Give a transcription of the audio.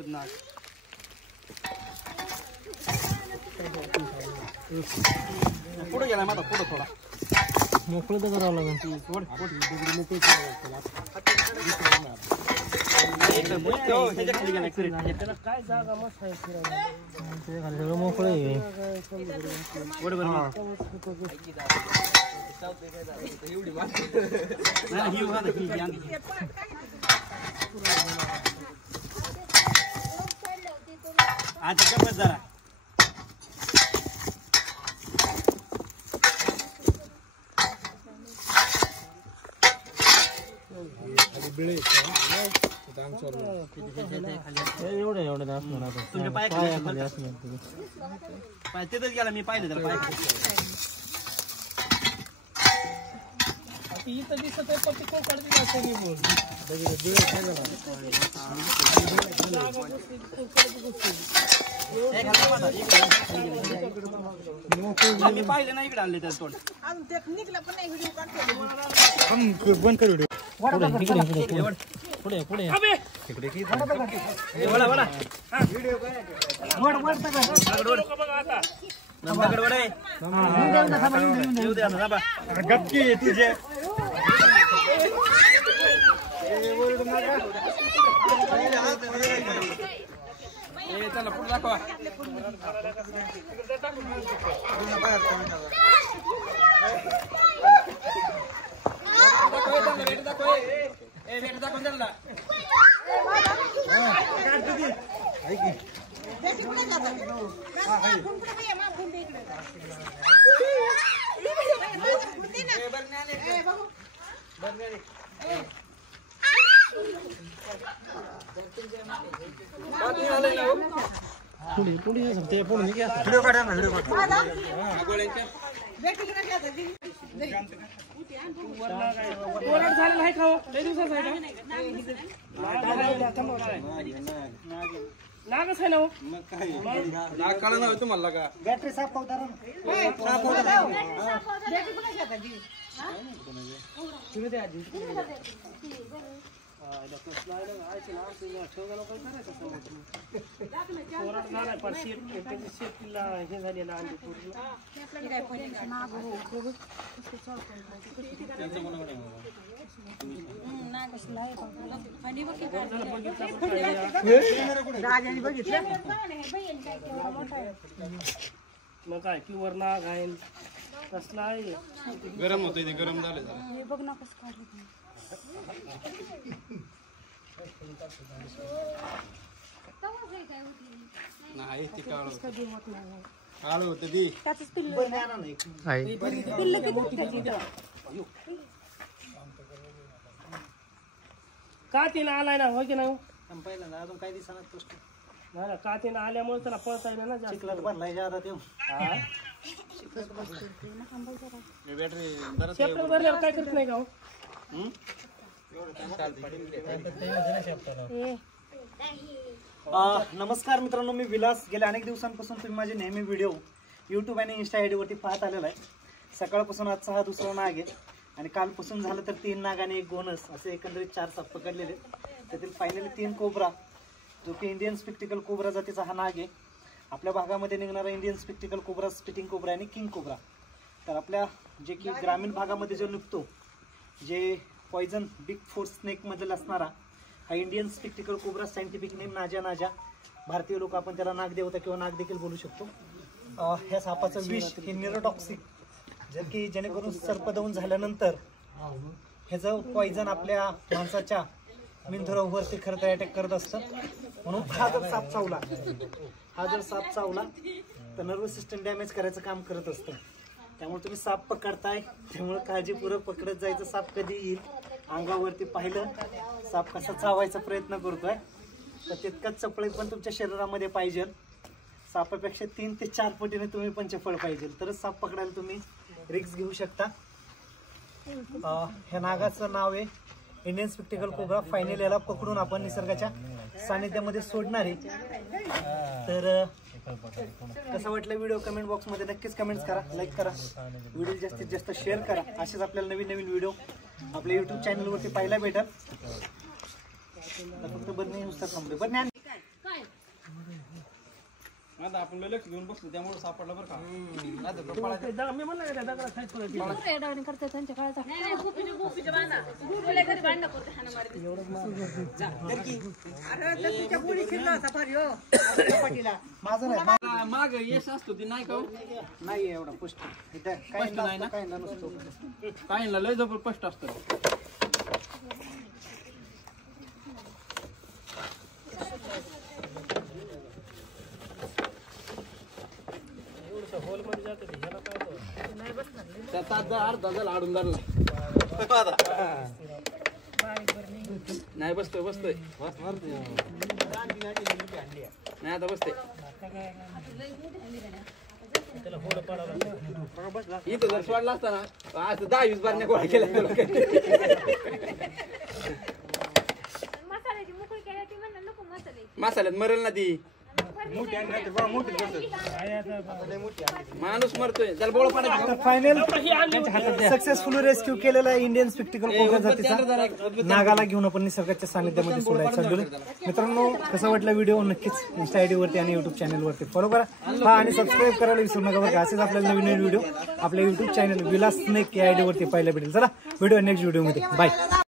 दाखवत नाग पुढे गेला माझा पुढे थोडा मोकळं तर करावं लागेल काय जागा मस्त आहे सगळं मोकळं आहे आता जबरदस्त जरा एवढं असणार तुमच्या पाय तिथंच गेला मी पाहिलं त्याला पाय इथं दिसत आहे पण तिकडे मी पाहिलं नाही इकडे आणले त्याला तोंड बंद कर पुढे पुढे गप्पी तुझे चला पुढे दाखवा पुढे पुढे सकते पुढे नहीं क्या वीडियो काढा ना वीडियो काढा वरड झालेला आहे खाओ लय दिवसाचा आहे नागच आहे ना हो मग काय नाग काढा ना तुम्हाला का बॅटरी साफ होता ना साफ होता बॅटरी कुठे घेता जी हां तुम्ही ते आजी मग काय प्युअर नाग आहे कसला आहे गरम होतंय ते गरम झालं बघ ना कसं काढलं नाही ती काळ होत ती का तिनं आलाय ना हो की नाही पहिल्यांदा अजून काही दिवसांना ना का तिनं आल्यामुळे त्याला पळता येईल ना जास्त बनलाय जादा ते बॅटरी भरल्यावर काय करत नाही का नमस्कार मित्रांनो, मी विलास. गेल्या अनेक दिवसांपासून तुम्ही माझे नेहमी व्हिडिओ यूट्यूब आणि इंस्टा आयडी वरती पाहत आलेला आहे. सकाळपासून आजचा हा दुसरा नाग आहे आणि कालपासून झालं तर 3 नाग आणि 1 गोनस असे एकंदरीत 4 साप पकडलेले. त्यातील फायनली 3 कोब्रा, जो की इंडियन स्पेक्टिकल कोब्रा जातीचा हा नाग आहे. आपल्या भागामध्ये निघणारा Indian spectacled cobra, spitting cobra आणि किंग कोब्रा. तर आपल्या जे की ग्रामीण भागामध्ये जो निघतो, जे पॉइझन बिग फोर स्नेक मधील असणारा हा Indian spectacled cobra, scientific name नाजा नाजा. भारतीय लोक आपण त्याला नाग देवता किंवा नाग देखील बोलू शकतो. ह्या सापाचं विष हे न्यूरोटॉक्सिक, जर की जेणेकरून सर्पदंश झाल्यानंतर ह्याचं पॉइझन आपल्या माणसाच्या मेंदुरावरती खरं तर अटॅक करत असतं. म्हणून हा जर साप चावला तर नर्वस सिस्टम डॅमेज करायचं काम करत असतं. त्यामुळे तुम्ही साप पकडताय, त्यामुळे काळजीपूर्वक पकडत जायचं. साप कधी येईल अंगावरती पाहिलं साप कसा चावायचा प्रयत्न करतोय, तर तितकंच चपळी पण तुमच्या शरीरामध्ये पाहिजे. सापापेक्षा 3 ते 4 पटीने तुम्ही पण चपळ पाहिजे, तरच साप पकडायला तुम्ही रिस्क घेऊ शकता. ह्या नागाचं नाव आहे इंडियन स्पेक्टिकल कोब्रा. फायनल याला पकडून आपण निसर्गाच्या सानिध्यामध्ये सोडणार आहे. तर कसं वाटलं व्हिडिओ कमेंट बॉक्स मध्ये नक्कीच कमेंट्स करा, लाईक करा, व्हिडिओ जास्तीत जास्त शेअर करा. असेच आपल्याला नवीन नवीन व्हिडिओ आपल्या यूट्यूब चॅनलवरती पाहायला भेटल. फक्त बरं नाही नुसतं थांबले बरं नाही आता आपण लक्ष घेऊन बसलो त्यामुळे सापडला बरं का. मी म्हणलं का त्या दगडात साईड पडत माग यश असतो ती नाही का नाही एवढा पुष्ट स्पष्ट नाही ना काही नसतो. काहींना लय जबर स्पष्ट असतं. त्यात अर्धा झाला आडून धरला नाही बसतोय बसतोय नाही आता बसते इथं जर सोडला असता ना आज 10-20 बारण्या गोळा केल्या मसाल्यात मरेल ना ती माणूस मरतोय त्याला बोळ पाडायचं. फायनल सक्सेसफुल रेस्क्यू केलेला इंडियन स्पेक्टिकल कोब्रा जातीचा नागाला घेऊन आपण निसर्गाच्या सानिध्यामध्ये सोडायचं चाललोय. मित्रांनो कसा वाटला व्हिडिओ नक्कीच इंस्टा आयडी वरती आणि युट्यूब चॅनल वरती फॉलो करा आणि सबस्क्राईब करायला विसरू नका बरं का. असेच आपल्याला नवीन व्हिडिओ आपल्या युट्यूब चॅनल विलास स्नेक या आयडी वरती पाहायला भेटेल. चला व्हिडिओ नेक्स्ट व्हिडिओ मध्ये बाय.